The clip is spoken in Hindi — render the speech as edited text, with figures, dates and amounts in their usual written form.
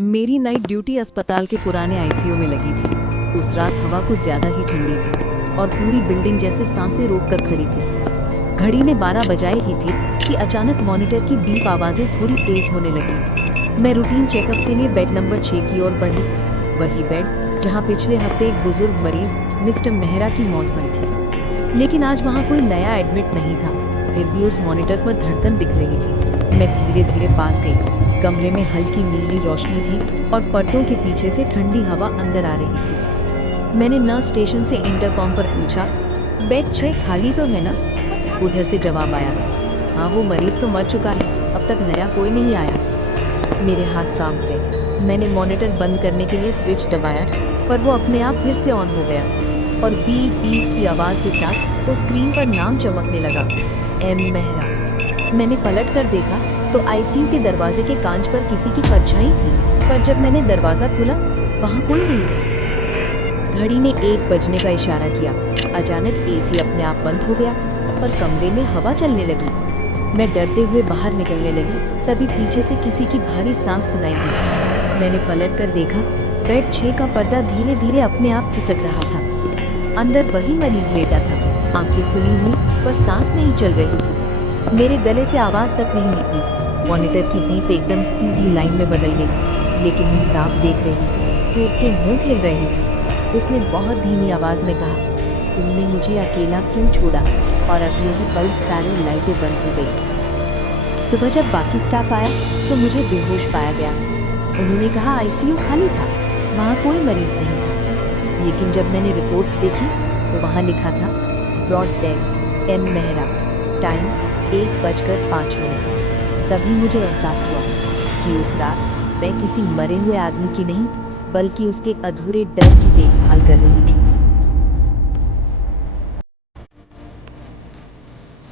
मेरी नाइट ड्यूटी अस्पताल के पुराने आईसीयू में लगी थी। उस रात हवा कुछ ज्यादा ही ठंडी थी और पूरी बिल्डिंग जैसे सांसें रोक कर खड़ी थी। घड़ी ने 12 बजाई ही थी कि अचानक मॉनिटर की बीप आवाजें थोड़ी तेज होने लगी। मैं रूटीन चेकअप के लिए बेड नंबर 6 की ओर बढ़ी। वही बेड जहां पिछले हफ्ते एक बुजुर्ग मरीज मिस्टर मेहरा की मौत हुई थी, लेकिन आज वहां कोई नया एडमिट नहीं था। फिर भी उस मॉनिटर पर धड़कन दिख रही थी। मैं धीरे धीरे पास गई। कमरे में हल्की नीली रोशनी थी और पर्दों के पीछे से ठंडी हवा अंदर आ रही थी। मैंने नर्स स्टेशन से इंटरकॉम पर पूछा, बेड 6 खाली तो है ना? उधर से जवाब आया, हाँ वो मरीज तो मर चुका है, अब तक नया कोई नहीं आया। मेरे हाथ कांप गए। मैंने मॉनिटर बंद करने के लिए स्विच दबाया, पर वो अपने आप फिर से ऑन हो गया और बीप बीप की आवाज़ के साथ तो स्क्रीन पर नाम चमकने लगा, एम मेहरा। मैंने पलट कर देखा तो आईसीयू के दरवाजे के कांच पर किसी की परछाई थी, पर जब मैंने दरवाज़ा खोला वहाँ कोई नहीं था। घड़ी ने 1 बजने का इशारा किया। अचानक एसी अपने आप बंद हो गया और कमरे में हवा चलने लगी। मैं डरते हुए बाहर निकलने लगी, तभी पीछे से किसी की भारी सांस सुनाई दी। मैंने पलट कर देखा, बेड 6 का पर्दा धीरे धीरे अपने आप खिसक रहा था। अंदर वही मरीज लेटा था, आंखें खुली हुई पर सांस नहीं चल रही थी। मेरे गले से आवाज़ तक नहीं निकली। मॉनिटर की बीप एकदम सीधी लाइन में बदल गई, लेकिन मैं साफ देख रही थी कि उसके होंठ हिल रहे थे। उसने बहुत धीमी आवाज़ में कहा, तुमने मुझे अकेला क्यों छोड़ा? और अगले ही पल सारी लाइटें बंद हो गई। सुबह जब बाकी स्टाफ आया तो मुझे बेहोश पाया गया। उन्होंने कहा आईसीयू खाली था, वहाँ कोई मरीज नहीं था। लेकिन जब मैंने रिपोर्ट्स देखी तो वहाँ लिखा था brought dead, M Mehra, time 1:05। तभी मुझे एहसास हुआ कि उस रात मैं किसी मरे हुए आदमी की नहीं, बल्कि उसके अधूरे डर की देखभाल कर रही